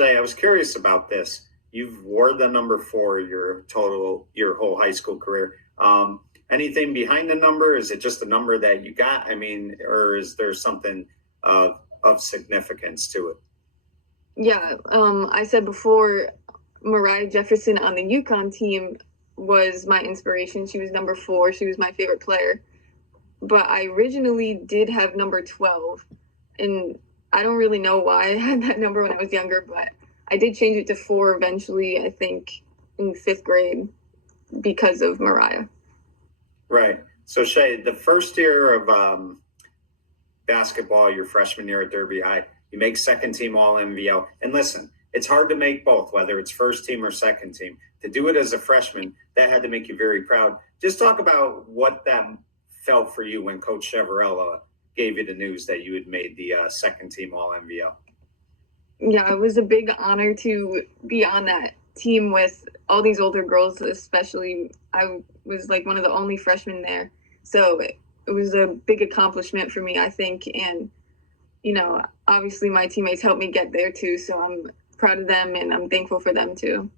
Shea, I was curious about this. You've wore the number 4 your whole high school career. Anything behind the number? Is it just a number that you got? I mean, or is there something of significance to it? Yeah, I said before, Mariah Jefferson on the UConn team was my inspiration. She was number 4. She was my favorite player. But I originally did have number 12. And I don't really know why I had that number when I was younger, but I did change it to 4 eventually, I think, in 5th grade because of Mariah. Right. So, Shea, the first year of basketball, your freshman year at Derby High, you make second team All MVO. And listen, it's hard to make both, whether it's first team or second team. To do it as a freshman, that had to make you very proud. Just talk about what that felt for you when Coach Chevarella gave you the news that you had made the second team All MVO. Yeah, it was a big honor to be on that team with all these older girls, especially. I was like one of the only freshmen there. So it was a big accomplishment for me, I think. And, you know, obviously my teammates helped me get there too. So I'm proud of them and I'm thankful for them too.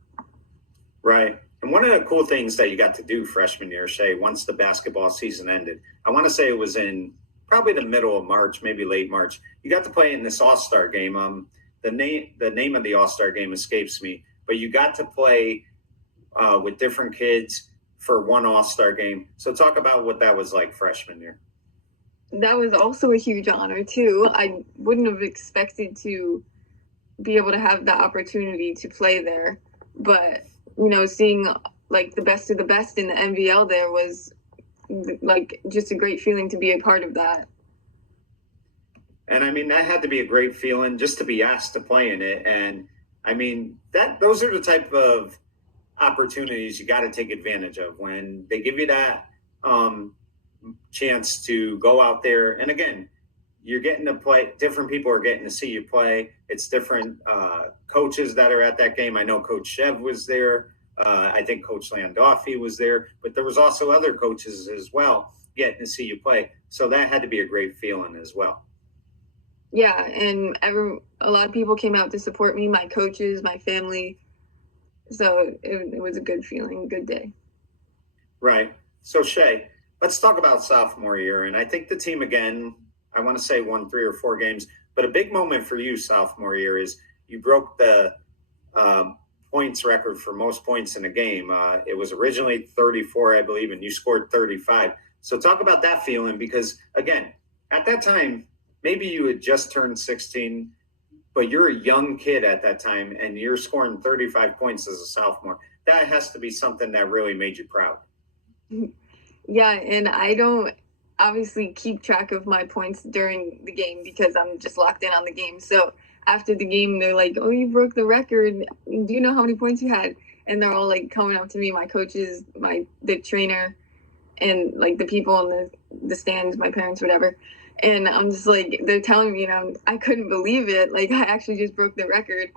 Right. And one of the cool things that you got to do freshman year, Shea, once the basketball season ended, I want to say it was in probably the middle of March, maybe late March. You got to play in this All-Star game. The name of the All-Star game escapes me, but you got to play with different kids for one All-Star game. So talk about what that was like freshman year. That was also a huge honor too. I wouldn't have expected to be able to have the opportunity to play there, but you know, seeing like the best of the best in the MVL there was like just a great feeling to be a part of that. And I mean, that had to be a great feeling just to be asked to play in it. And I mean, those are the type of opportunities you got to take advantage of when they give you that chance to go out there. And again, you're getting to play, different people are getting to see you play. It's different coaches that are at that game. I know Coach Chev was there. I think Coach Landolfi was there, but there was also other coaches as well getting to see you play. So that had to be a great feeling as well. Yeah, and a lot of people came out to support me, my coaches, my family. So it was a good feeling, good day. Right. So, Shea, let's talk about sophomore year. And I think the team, again, I want to say won 3 or 4 games, but a big moment for you sophomore year is you broke the points record for most points in a game. It was originally 34, I believe, and you scored 35. So talk about that feeling because, again, at that time, maybe you had just turned 16, but you're a young kid at that time and you're scoring 35 points as a sophomore. That has to be something that really made you proud. Yeah, and I don't obviously keep track of my points during the game because I'm just locked in on the game. So after the game, they're like, "Oh, you broke the record. Do you know how many points you had?" And they're all like coming up to me, my coaches, the trainer, and like the people in the stands, my parents, whatever. And I'm just like, they're telling me, you know, I couldn't believe it. Like I actually just broke the record.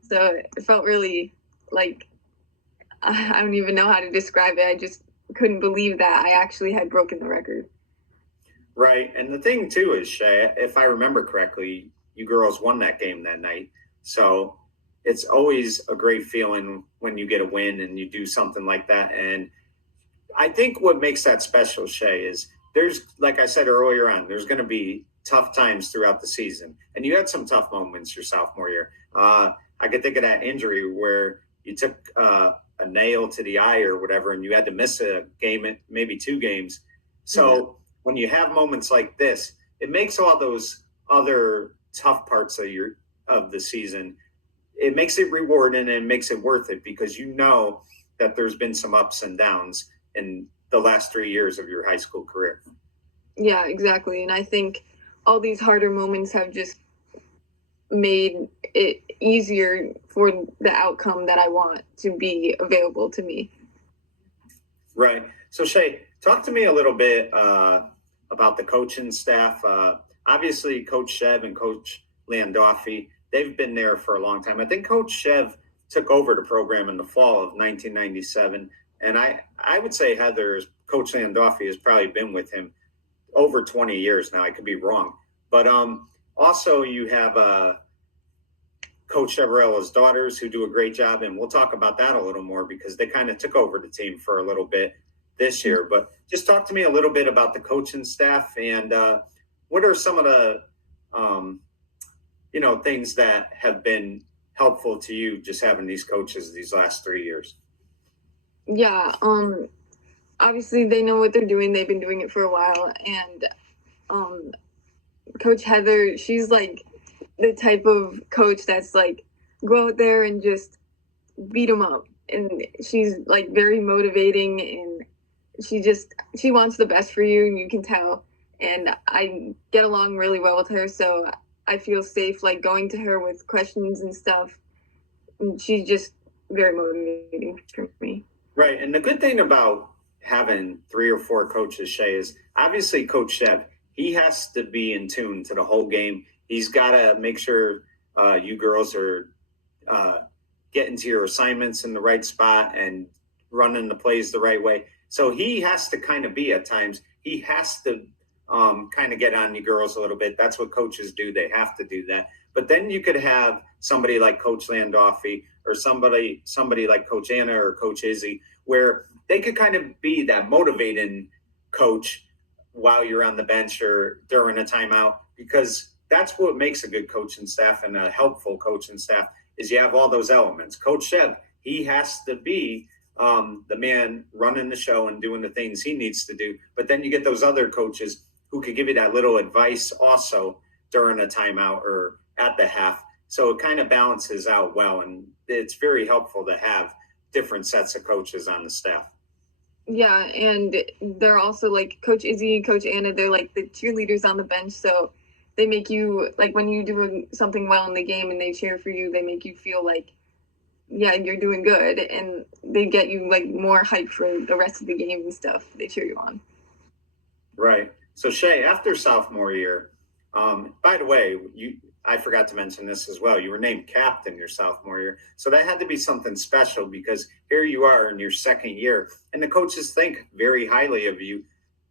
So it felt really like I don't even know how to describe it. I just couldn't believe that I actually had broken the record. Right. And the thing too is, Shea, if I remember correctly, you girls won that game that night. So it's always a great feeling when you get a win and you do something like that. And I think what makes that special, Shea, is there's, like I said earlier on, there's going to be tough times throughout the season. And you had some tough moments your sophomore year. I could think of that injury where you took a nail to the eye or whatever, and you had to miss a game, maybe 2 games. So when you have moments like this, it makes all those other tough parts of the season, it makes it rewarding and it makes it worth it because you know that there's been some ups and downs in the last 3 years of your high school career. Yeah, exactly. And I think all these harder moments have just made it easier for the outcome that I want to be available to me. Right. So, Shea, talk to me a little bit about the coaching staff. Obviously, Coach Chev and Coach Landolfi, they've been there for a long time. I think Coach Chev took over the program in the fall of 1997. And I would say Coach Landolfi has probably been with him over 20 years now. I could be wrong. But also you have Coach Everella's daughters who do a great job, and we'll talk about that a little more because they kind of took over the team for a little bit this year. But just talk to me a little bit about the coaching staff and what are some of the things that have been helpful to you just having these coaches these last 3 years? Yeah, obviously they know what they're doing. They've been doing it for a while, and Coach Heather, she's like the type of coach that's like go out there and just beat them up, and she's like very motivating, and she wants the best for you, and you can tell. And I get along really well with her, so I feel safe like going to her with questions and stuff. And she's just very motivating for me. Right. And the good thing about having 3 or 4 coaches, Shea, is obviously Coach Chev, he has to be in tune to the whole game. He's got to make sure you girls are getting to your assignments in the right spot and running the plays the right way. So he has to kind of be at times, he has to kind of get on you girls a little bit. That's what coaches do. They have to do that. But then you could have somebody like Coach Landolfi or somebody like Coach Anna or Coach Izzy, where they could kind of be that motivating coach while you're on the bench or during a timeout, because that's what makes a good coaching staff and a helpful coaching staff is you have all those elements. Coach Chev, he has to be the man running the show and doing the things he needs to do. But then you get those other coaches who could give you that little advice also during a timeout or at the half. So it kind of balances out well. And it's very helpful to have different sets of coaches on the staff. Yeah, and they're also like Coach Izzy and Coach Anna, they're like the cheerleaders on the bench. So they make you, like when you do something well in the game and they cheer for you, they make you feel like, yeah, you're doing good. And they get you like more hype for the rest of the game and stuff. They cheer you on. Right. So Shea, after sophomore year, by the way, I forgot to mention this as well. You were named captain your sophomore year. So that had to be something special because here you are in your second year and the coaches think very highly of you.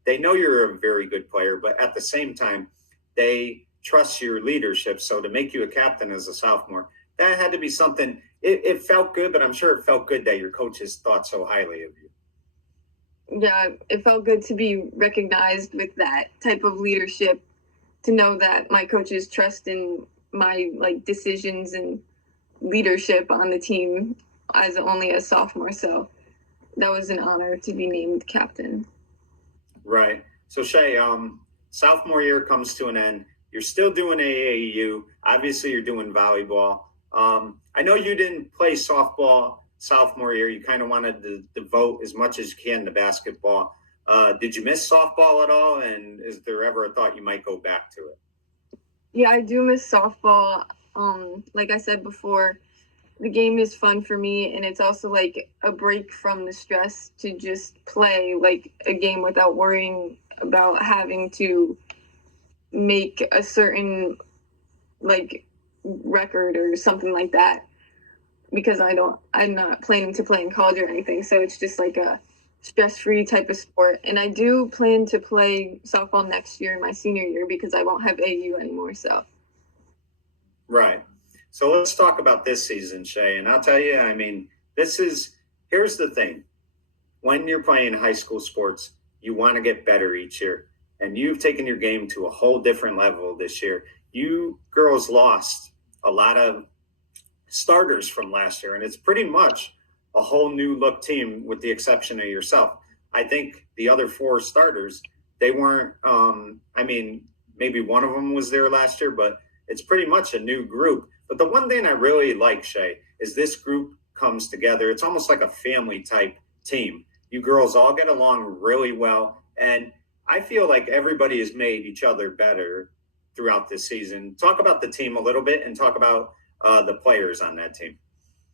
They know you're a very good player, but at the same time, they trust your leadership. So to make you a captain as a sophomore, that had to be something. It felt good, but I'm sure it felt good that your coaches thought so highly of you. Yeah, it felt good to be recognized with that type of leadership, to know that my coaches trust in my like decisions and leadership on the team as only a sophomore. So that was an honor to be named captain. Right. So Shea, sophomore year comes to an end. You're still doing AAU. Obviously, you're doing volleyball. I know you didn't play softball sophomore year. You kind of wanted to devote as much as you can to basketball. Did you miss softball at all? And is there ever a thought you might go back to it? Yeah, I do miss softball. Like I said before, the game is fun for me, and it's also like a break from the stress to just play like a game without worrying about having to make a certain like record or something like that, because I'm not planning to play in college or anything. So it's just like a stress-free type of sport. And I do plan to play softball next year, my senior year, because I won't have AU anymore. So right. So let's talk about this season, Shea. And I'll tell you, I mean, here's the thing. When you're playing high school sports, you want to get better each year. And you've taken your game to a whole different level this year. You girls lost a lot of starters from last year, and it's pretty much a whole new look team with the exception of yourself. I think the other 4 starters, they weren't, maybe one of them was there last year, but it's pretty much a new group. But the one thing I really like, Shea, is this group comes together. It's almost like a family type team. You girls all get along really well. And I feel like everybody has made each other better throughout this season. Talk about the team a little bit and talk about the players on that team.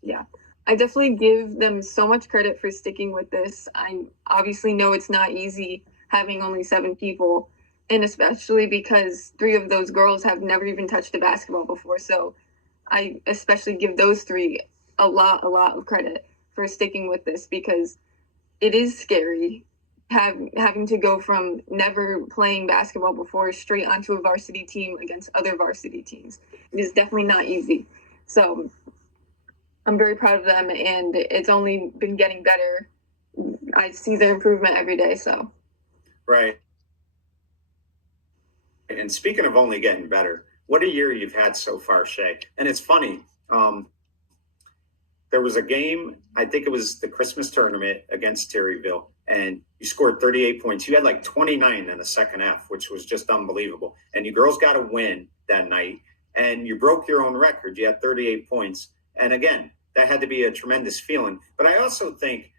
Yeah, I definitely give them so much credit for sticking with this. I obviously know it's not easy having only 7 people, and especially because 3 of those girls have never even touched a basketball before. So I especially give those 3 a lot of credit for sticking with this, because it is scary having to go from never playing basketball before straight onto a varsity team against other varsity teams. It is definitely not easy. So I'm very proud of them, and it's only been getting better. I see their improvement every day. So Right. And speaking of only getting better, what a year you've had so far, Shea. And it's funny. Um, there was a game, I think it was the Christmas tournament against Terryville, and you scored 38 points. You had like 29 in the second half, which was just unbelievable. And you girls got a win that night, and you broke your own record. You had 38 points. And again, that had to be a tremendous feeling. But I also think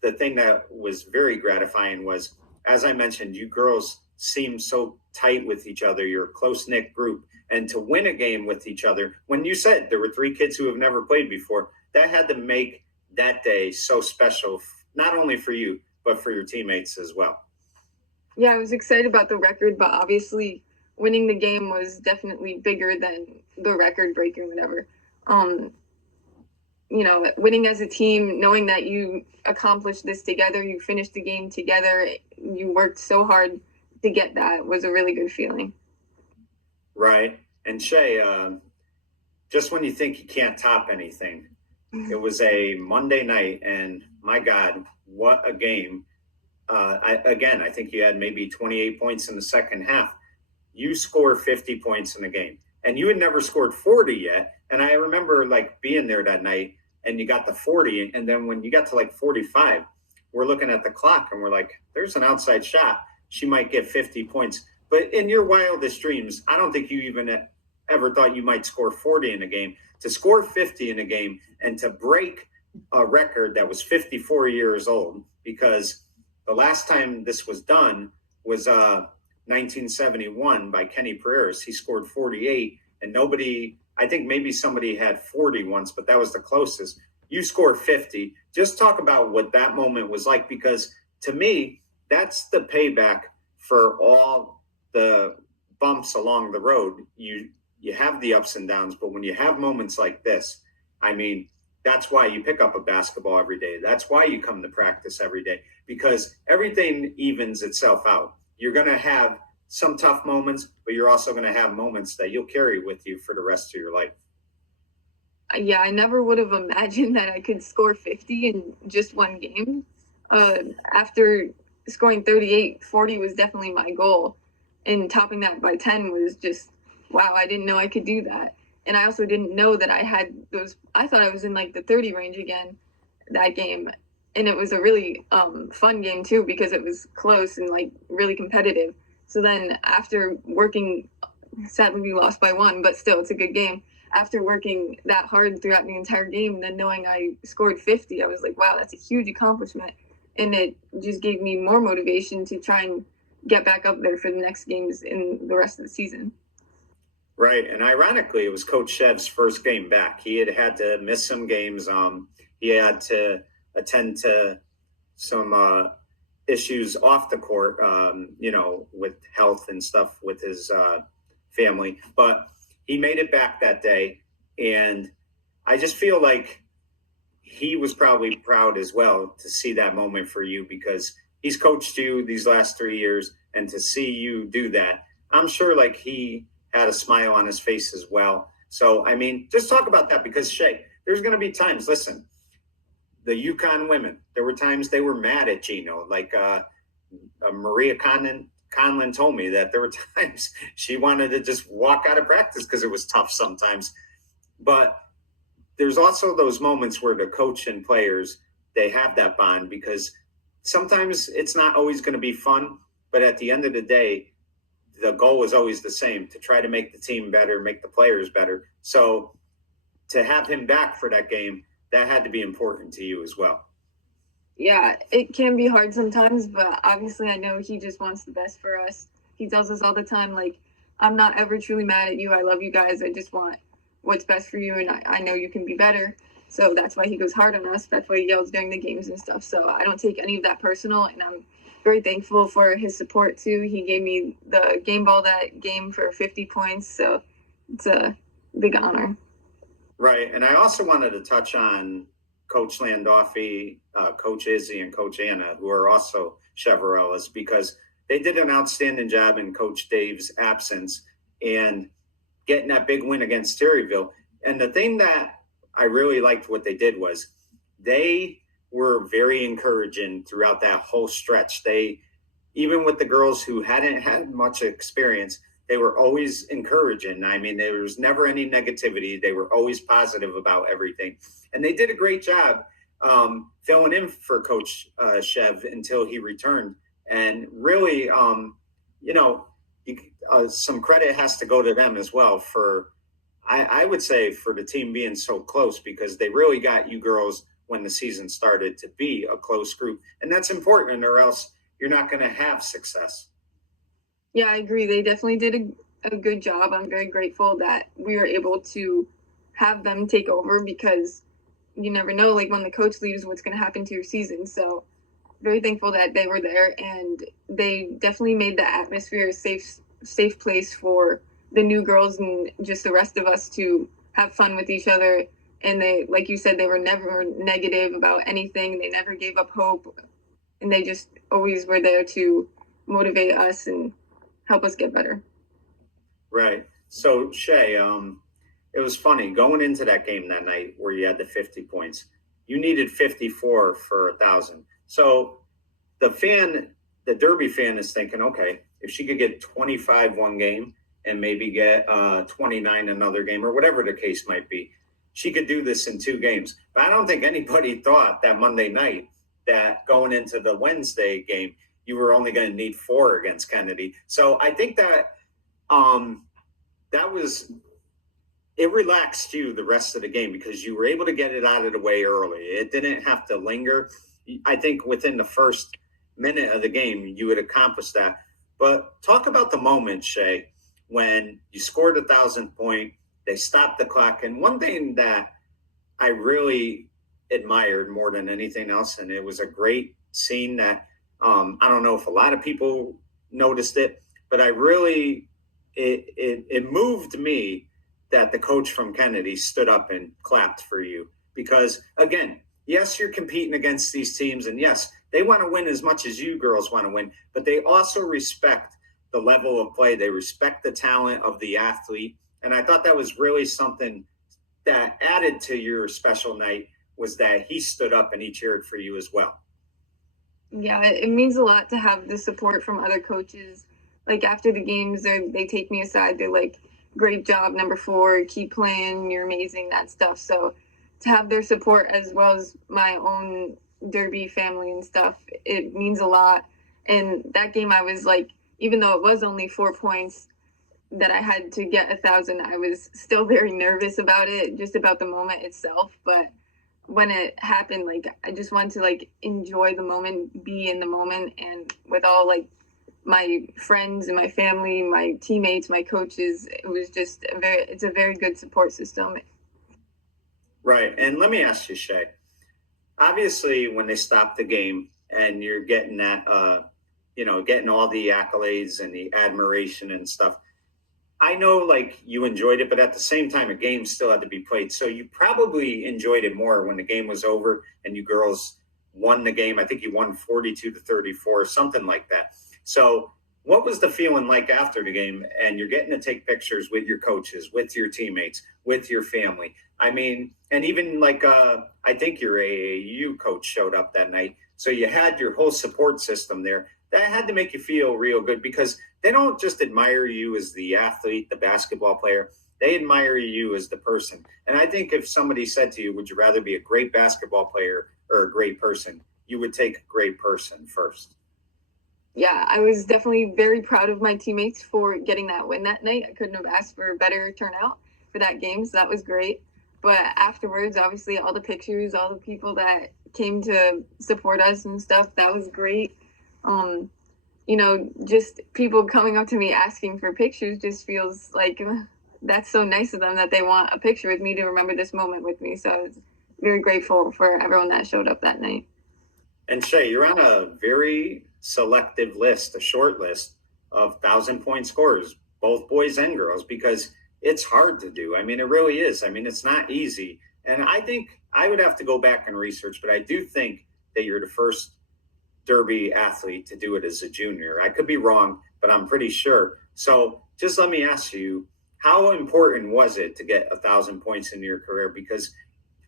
the thing that was very gratifying was, as I mentioned, you girls seem so tight with each other. You're a close knit group. And to win a game with each other, when you said there were three kids who have never played before, that had to make that day so special, not only for you, but for your teammates as well. yeah, I was excited about the record, but obviously winning the game was definitely bigger than the record breaking, whatever. Um, winning as a team, knowing that you accomplished this together, you finished the game together, you worked so hard to get that was a really good feeling. Right. And Shea, just when you think you can't top anything, it was a Monday night, and my God, what a game. I think you had maybe 28 points in the second half. You score 50 points in the game, and you had never scored 40 yet. And I remember like being there that night, and you got the 40, and then when you got to like 45, we're looking at the clock, and we're like, there's an outside shot. She might get 50 points. But in your wildest dreams, I don't think you even ever thought you might score 40 in a game. To score 50 in a game and to break a record that was 54 years old, because the last time this was done was 1971 by Kenny Pereira's. He scored 48, and nobody, I think maybe somebody had 40 once, but that was the closest. You scored 50. Just talk about what that moment was like, because to me, that's the payback for all the bumps along the road. You have the ups and downs, but when you have moments like this, I mean, that's why you pick up a basketball every day. That's why you come to practice every day, because everything evens itself out. You're going to have some tough moments, but you're also going to have moments that you'll carry with you for the rest of your life. Yeah, I never would have imagined that I could score 50 in just one game. After scoring 38, 40 was definitely my goal. And topping that by 10 was just, wow, I didn't know I could do that. And I also didn't know that I had those, I thought I was in like the 30 range again that game. And it was a really fun game too, because it was close and like really competitive. So then after working, sadly we lost by one, but still it's a good game. After working that hard throughout the entire game, and then knowing I scored 50, I was like, wow, that's a huge accomplishment. And it just gave me more motivation to try and get back up there for the next games in the rest of the season. Right. And ironically, it was Coach Shev's first game back. He had to miss some games. He had to attend to some issues off the court, with health and stuff with his family. But he made it back that day. And I just feel like he was probably proud as well to see that moment for you, because he's coached you these last 3 years, and to see you do that, I'm sure like he had a smile on his face as well. So, I mean, just talk about that, because Shea, there's going to be times, listen, the UConn women, there were times they were mad at Gino. Like Maria Conlin told me that there were times she wanted to just walk out of practice because it was tough sometimes. But there's also those moments where the coach and players, they have that bond, because sometimes it's not always going to be fun, but at the end of the day, the goal is always the same: to try to make the team better, make the players better. So to have him back for that game, that had to be important to you as well. Yeah, it can be hard sometimes, but obviously I know he just wants the best for us. He tells us all the time, like, I'm not ever truly mad at you. I love you guys. I just want what's best for you, and I know you can be better. So that's why he goes hard on us. That's why he yells during the games and stuff. So I don't take any of that personal, and I'm very thankful for his support too. He gave me the game ball that game for 50 points, so it's a big honor. Right. And I also wanted to touch on Coach Landolfi, Coach Izzy, and Coach Anna, who are also Chevrellas, because they did an outstanding job in Coach Dave's absence and getting that big win against Terryville. And the thing that I really liked what they did was they were very encouraging throughout that whole stretch. They, even with the girls who hadn't had much experience, they were always encouraging. I mean, there was never any negativity. They were always positive about everything. And they did a great job filling in for Coach Chev until he returned. And really, you know, some credit has to go to them as well for, I would say, for the team being so close, because they really got you girls when the season started to be a close group. And that's important, or else you're not going to have success. Yeah, I agree. They definitely did a good job. I'm very grateful that we were able to have them take over, because you never know, like, when the coach leaves, what's going to happen to your season. So very thankful that they were there, and they definitely made the atmosphere a safe place for the new girls and just the rest of us to have fun with each other. And they, like you said, they were never negative about anything. They never gave up hope, and they just always were there to motivate us and help us get better. Right. So Shea, it was funny going into that game that night where you had the 50 points. You needed 54 for 1,000. So the Derby fan is thinking, okay, if she could get 25 one game and maybe get 29 another game, or whatever the case might be, she could do this in 2 games. But I don't think anybody thought that Monday night that going into the Wednesday game, you were only going to need 4 against Kennedy. So I think that that was, it relaxed you the rest of the game because you were able to get it out of the way early. It didn't have to linger. I think within the first minute of the game, you would accomplish that. But talk about the moment, Shea, when you scored 1,000 point, they stopped the clock. And one thing that I really admired more than anything else, and it was a great scene that I don't know if a lot of people noticed it, but I really, it moved me that the coach from Kennedy stood up and clapped for you. Because again, yes, you're competing against these teams, and yes, they want to win as much as you girls want to win, but they also respect the level of play. They respect the talent of the athlete. And I thought that was really something that added to your special night, was that he stood up and he cheered for you as well. Yeah, it means a lot to have the support from other coaches. Like, after the games, they take me aside. They're like, great job, number 4, keep playing, you're amazing, that stuff. So to have their support, as well as my own Derby family and stuff, it means a lot. And that game, I was like, even though it was only 4 points that I had to get 1,000, I was still very nervous about it, just about the moment itself. But when it happened, like, I just wanted to, like, enjoy the moment, be in the moment, and with all, like, my friends and my family, my teammates, my coaches, it was just it's a very good support system. Right. And let me ask you, Shea, obviously when they stopped the game and you're getting that, getting all the accolades and the admiration and stuff, I know, like, you enjoyed it, but at the same time, a game still had to be played. So you probably enjoyed it more when the game was over and you girls won the game. I think you won 42-34, something like that. So what was the feeling like after the game, and you're getting to take pictures with your coaches, with your teammates, with your family? I mean, and even like, I think your AAU coach showed up that night. So you had your whole support system there. That had to make you feel real good, because they don't just admire you as the athlete, the basketball player. They admire you as the person. And I think if somebody said to you, would you rather be a great basketball player or a great person, you would take a great person first. Yeah, I was definitely very proud of my teammates for getting that win that night. I couldn't have asked for a better turnout for that game, so that was great. But afterwards, obviously, all the pictures, all the people that came to support us and stuff, that was great. Just people coming up to me asking for pictures just feels like that's so nice of them, that they want a picture with me to remember this moment with me. So I was very grateful for everyone that showed up that night. And Shea, you're on a very selective list, a short list of 1,000-point scorers, both boys and girls, because it's hard to do. I mean, it really is. I mean, it's not easy. And I think I would have to go back and research, but I do think that you're the first Derby athlete to do it as a junior. I could be wrong, but I'm pretty sure. So just let me ask you, how important was it to get 1,000 points in your career? Because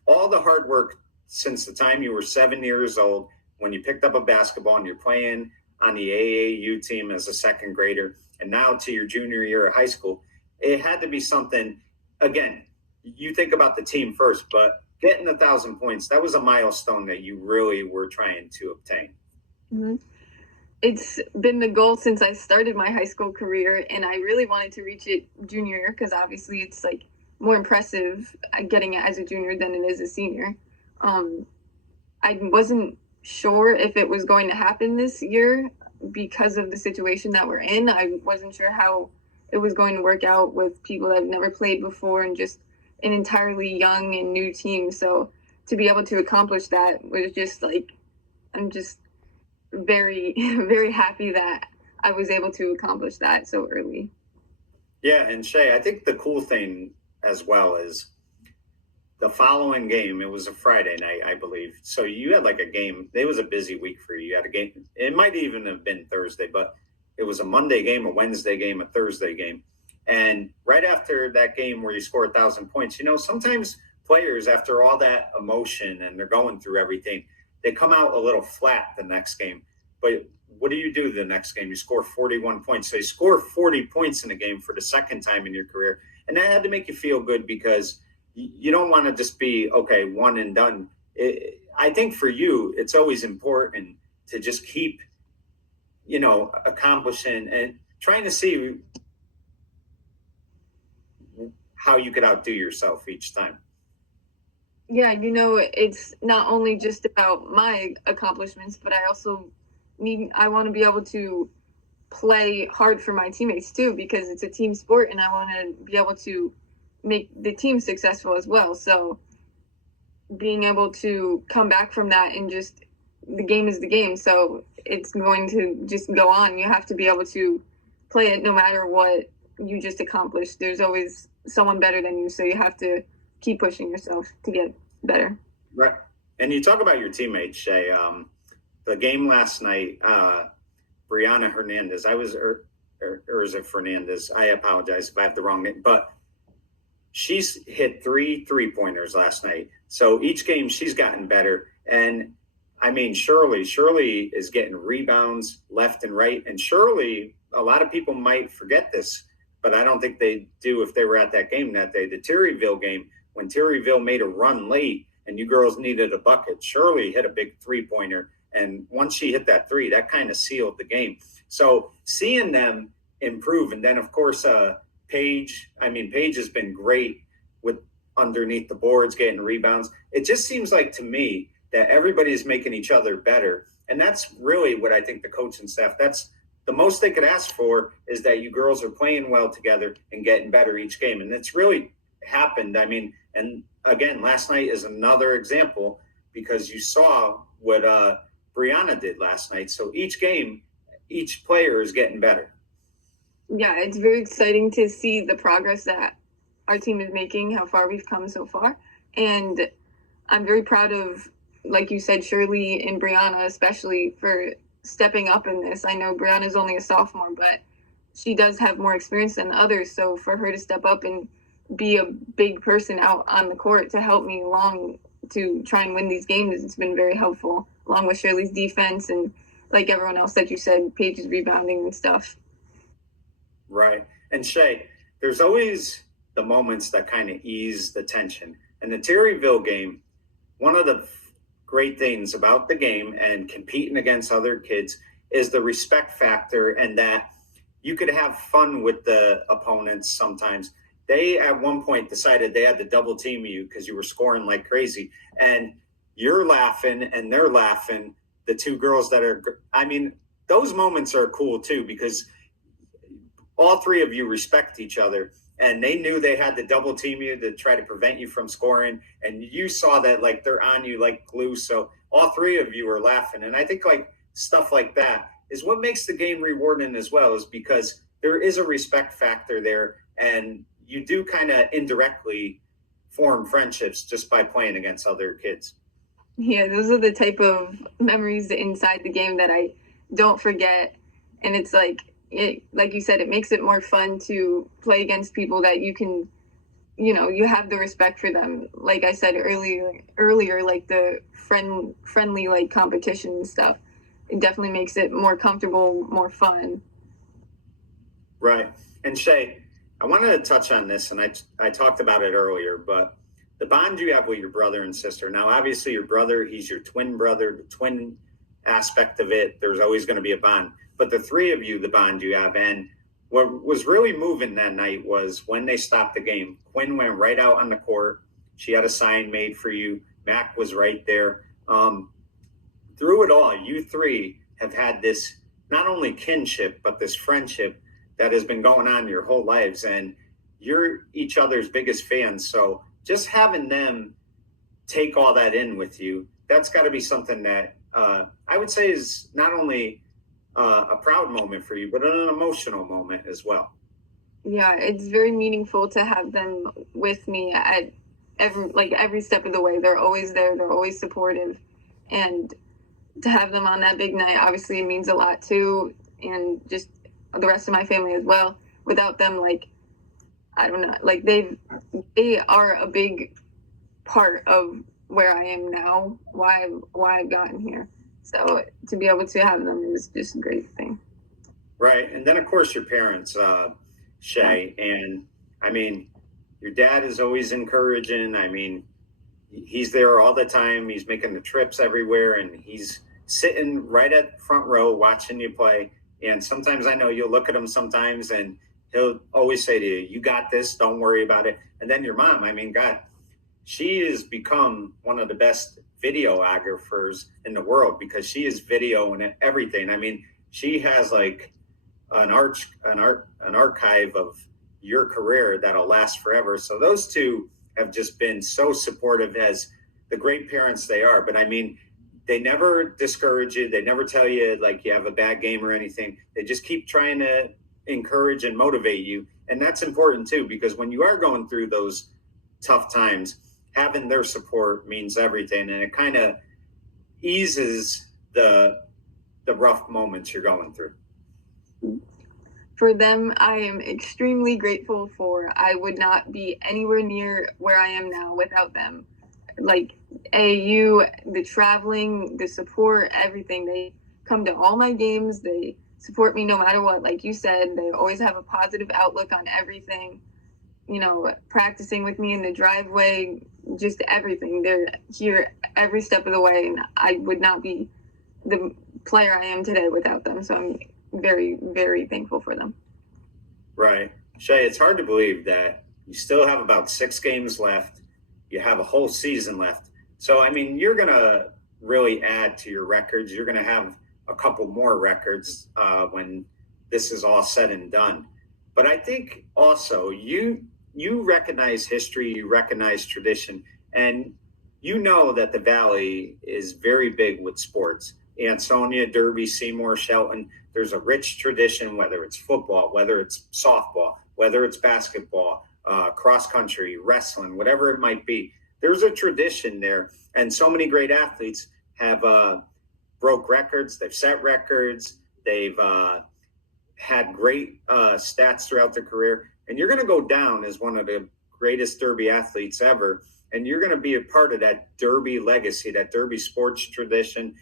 all the hard work since the time you were 7 years old, when you picked up a basketball and you're playing on the AAU team as a second grader, and now to your junior year of high school, it had to be something. Again, you think about the team first, but getting 1,000 points, that was a milestone that you really were trying to obtain. Mm-hmm. It's been the goal since I started my high school career, and I really wanted to reach it junior year because obviously it's like more impressive getting it as a junior than it is a senior. I wasn't sure if it was going to happen this year because of the situation that we're in. I wasn't sure how it was going to work out with people that have never played before and just an entirely young and new team. So to be able to accomplish that was just like, I'm just very, very happy that I was able to accomplish that so early. Yeah, and Shea, I think the cool thing as well is the following game. It was a Friday night, I believe. So you had like a game. It was a busy week for you. You had a game. It might even have been Thursday, but it was a Monday game, a Wednesday game, a Thursday game. And right after that game where you score 1,000 points, sometimes players, after all that emotion and they're going through everything, they come out a little flat the next game. But what do you do the next game? You score 41 points. So you score 40 points in a game for the second time in your career. And that had to make you feel good because you don't want to just be, okay, one and done. I think for you, it's always important to just keep, accomplishing and trying to see how you could outdo yourself each time. Yeah, it's not only just about my accomplishments, but I want to be able to play hard for my teammates too, because it's a team sport and I want to be able to make the team successful as well. So being able to come back from that and just, the game is the game. So it's going to just go on. You have to be able to play it no matter what you just accomplished. There's always someone better than you. So you have to keep pushing yourself to get better. Right. And you talk about your teammates, Shea. The game last night, Brianna Hernandez, or is it Fernandez? I apologize if I have the wrong name, but she's hit 3 3-pointers last night. So each game she's gotten better. And I mean, Shirley is getting rebounds left and right. And Shirley, a lot of people might forget this, but I don't think they do if they were at that game that day. The Terryville game, when Terryville made a run late and you girls needed a bucket, Shirley hit a big 3-pointer. And once she hit that 3, that kind of sealed the game. So seeing them improve. And then, of course, Paige has been great with underneath the boards, getting rebounds. It just seems like to me that everybody is making each other better. And that's really what I think the coaching staff, that's the most they could ask for, is that you girls are playing well together and getting better each game. And it's really happened. I mean, and again, last night is another example because you saw what Brianna did last night. So each game, each player is getting better. Yeah, it's very exciting to see the progress that our team is making, how far we've come so far. And I'm very proud of, like you said, Shirley and Brianna, especially for stepping up in this. I know Brianna's only a sophomore, but she does have more experience than others. So for her to step up and be a big person out on the court to help me along to try and win these games, it's been very helpful, along with Shirley's defense and, like everyone else that you said, Paige's rebounding and stuff. Right. And Shea, there's always the moments that kind of ease the tension. And the Terryville game, one of the great things about the game and competing against other kids is the respect factor, and that you could have fun with the opponents sometimes. They at one point decided they had to double team you because you were scoring like crazy. And you're laughing and they're laughing. The two girls those moments are cool too, because all three of you respect each other, and they knew they had to double team you to try to prevent you from scoring. And you saw that like they're on you like glue. So all three of you are laughing. And I think like stuff like that is what makes the game rewarding as well, is because there is a respect factor there. And you do kind of indirectly form friendships just by playing against other kids. Yeah, those are the type of memories inside the game that I don't forget. And it's like, like you said, it makes it more fun to play against people that you can, you have the respect for them. Like I said earlier, like the friendly like competition and stuff. It definitely makes it more comfortable, more fun. Right. And Shea, I wanted to touch on this, and I talked about it earlier, but the bond you have with your brother and sister. Now, obviously, your brother, he's your twin brother, the twin aspect of it, there's always going to be a bond. But the three of you, the bond you have, and what was really moving that night was when they stopped the game. Quinn went right out on the court. She had a sign made for you. Mac was right there. Through it all, you three have had this not only kinship, but this friendship that has been going on your whole lives. And you're each other's biggest fans. So just having them take all that in with you, that's got to be something that I would say is not only a proud moment for you, but an emotional moment as well. Yeah, it's very meaningful to have them with me at every step of the way. They're always there. They're always supportive, and to have them on that big night, obviously, it means a lot too, and just the rest of my family as well. Without them, like, I don't know, like they are a big part of where I am now, why I've gotten here. So to be able to have them is just a great thing. Right. And then, of course, your parents, Shea. And I mean, your dad is always encouraging. I mean, he's there all the time. He's making the trips everywhere, and he's sitting right at the front row watching you play. And sometimes I know you'll look at him sometimes, and he'll always say to you, "You got this. Don't worry about it." And then your mom, I mean, God, she has become one of the best videographers in the world because she is video and everything. I mean, she has like an archive of your career that'll last forever. So those two have just been so supportive as the great parents they are. But I mean, they never discourage you. They never tell you like you have a bad game or anything. They just keep trying to encourage and motivate you. And that's important too, because when you are going through those tough times, having their support means everything. And it kind of eases the rough moments you're going through. For them, I am extremely grateful for. I would not be anywhere near where I am now without them. Like AU, the traveling, the support, everything. They come to all my games. They support me no matter what. Like you said, they always have a positive outlook on everything. Practicing with me in the driveway, just everything. They're here every step of the way, and I would not be the player I am today without them. So I'm very, very thankful for them. Right. Shea, it's hard to believe that you still have about 6 games left. You have a whole season left. So, I mean, you're going to really add to your records. You're going to have a couple more records when this is all said and done. But I think also you recognize history, you recognize tradition, and you know that the Valley is very big with sports. Ansonia, Derby, Seymour, Shelton, there's a rich tradition, whether it's football, whether it's softball, whether it's basketball, cross country, wrestling, whatever it might be. There's a tradition there. And so many great athletes have broke records, they've set records, they've had great stats throughout their career. And you're going to go down as one of the greatest Derby athletes ever. And you're going to be a part of that Derby legacy, that Derby sports tradition.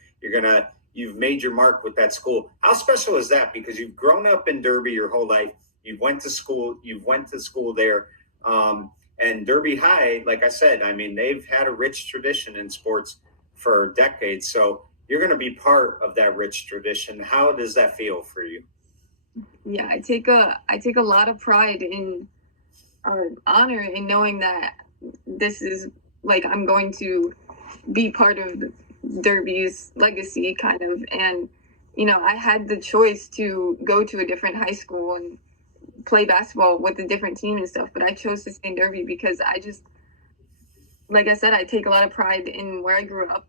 You've made your mark with that school. How special is that? Because you've grown up in Derby your whole life. You went to school there. And Derby High, like I said, I mean, they've had a rich tradition in sports for decades. So you're going to be part of that rich tradition. How does that feel for you? Yeah, I take a lot of pride in honor in knowing that this is like I'm going to be part of Derby's legacy, kind of. And I had the choice to go to a different high school and play basketball with a different team and stuff, but I chose to stay in Derby because I just, like I said, I take a lot of pride in where I grew up.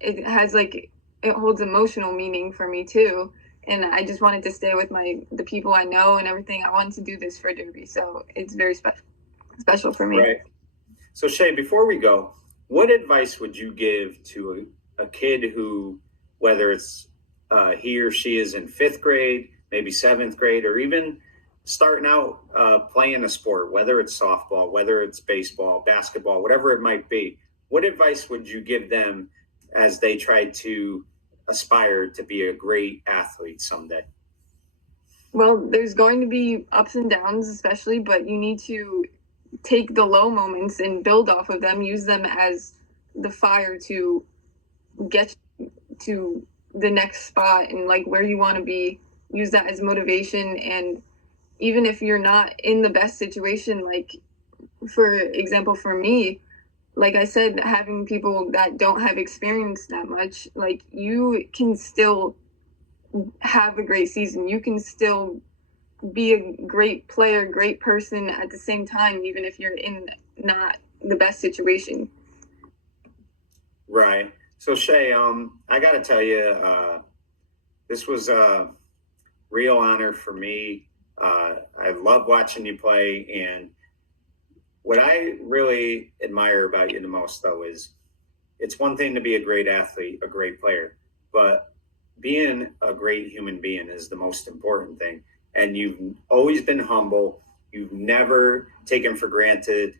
It holds emotional meaning for me too, and I just wanted to stay with the people I know and everything. I wanted to do this for Derby, so it's very special for me. Right. So Shea, before we go, what advice would you give to a kid who, whether it's he or she is in 5th grade, maybe seventh grade, or even starting out playing a sport, whether it's softball, whether it's baseball, basketball, whatever it might be, what advice would you give them as they try to aspire to be a great athlete someday? Well, there's going to be ups and downs, especially, but you need to take the low moments and build off of them, use them as the fire to get to the next spot and like where you want to be. Use that as motivation. And even if you're not in the best situation, like for example, for me, like I said, having people that don't have experience that much, like you can still have a great season. You can still be a great player, great person at the same time, even if you're in not the best situation. Right. So Shea, I got to tell you, this was a real honor for me. I love watching you play, and what I really admire about you the most, though, is it's one thing to be a great athlete, a great player, but being a great human being is the most important thing. And you've always been humble. You've never taken for granted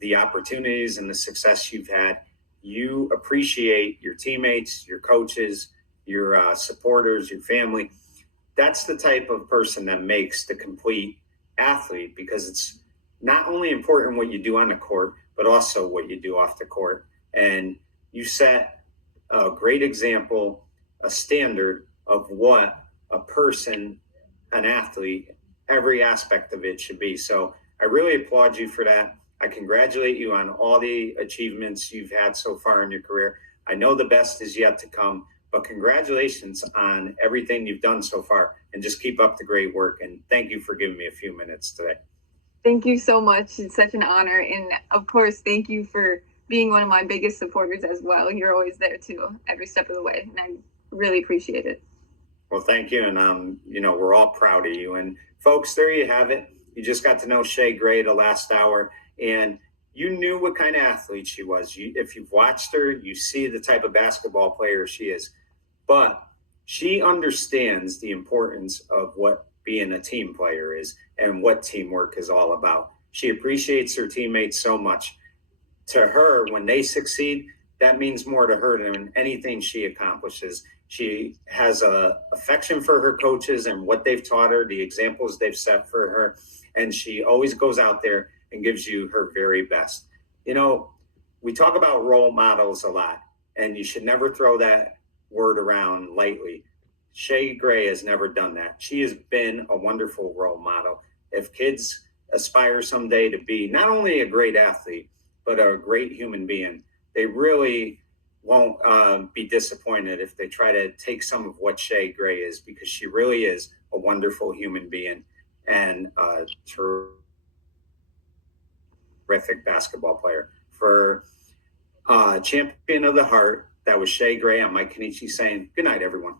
the opportunities and the success you've had. You appreciate your teammates, your coaches, your supporters, your family. That's the type of person that makes the complete athlete, because it's not only important what you do on the court, but also what you do off the court. And you set a great example, a standard of what a person, an athlete, every aspect of it should be. So I really applaud you for that. I congratulate you on all the achievements you've had so far in your career. I know the best is yet to come, but congratulations on everything you've done so far, and just keep up the great work. And thank you for giving me a few minutes today. Thank you so much. It's such an honor. And of course, thank you for being one of my biggest supporters as well. You're always there too, every step of the way. And I really appreciate it. Well, thank you. And, we're all proud of you. And folks, there you have it. You just got to know Shea Gray the last hour, and you knew what kind of athlete she was. If you've watched her, you see the type of basketball player she is. But she understands the importance of what being a team player is and what teamwork is all about. She appreciates her teammates so much. To her, when they succeed, that means more to her than anything she accomplishes. She has a affection for her coaches and what they've taught her, the examples they've set for her, and she always goes out there and gives you her very best. We talk about role models a lot, and you should never throw that word around lightly. Shea Gray has never done that. She has been a wonderful role model. If kids aspire someday to be not only a great athlete, but a great human being, they really won't be disappointed if they try to take some of what Shea Gray is, because she really is a wonderful human being and a terrific basketball player. For champion of the heart, that was Shea Gray. I'm Mike Cannici saying good night, everyone.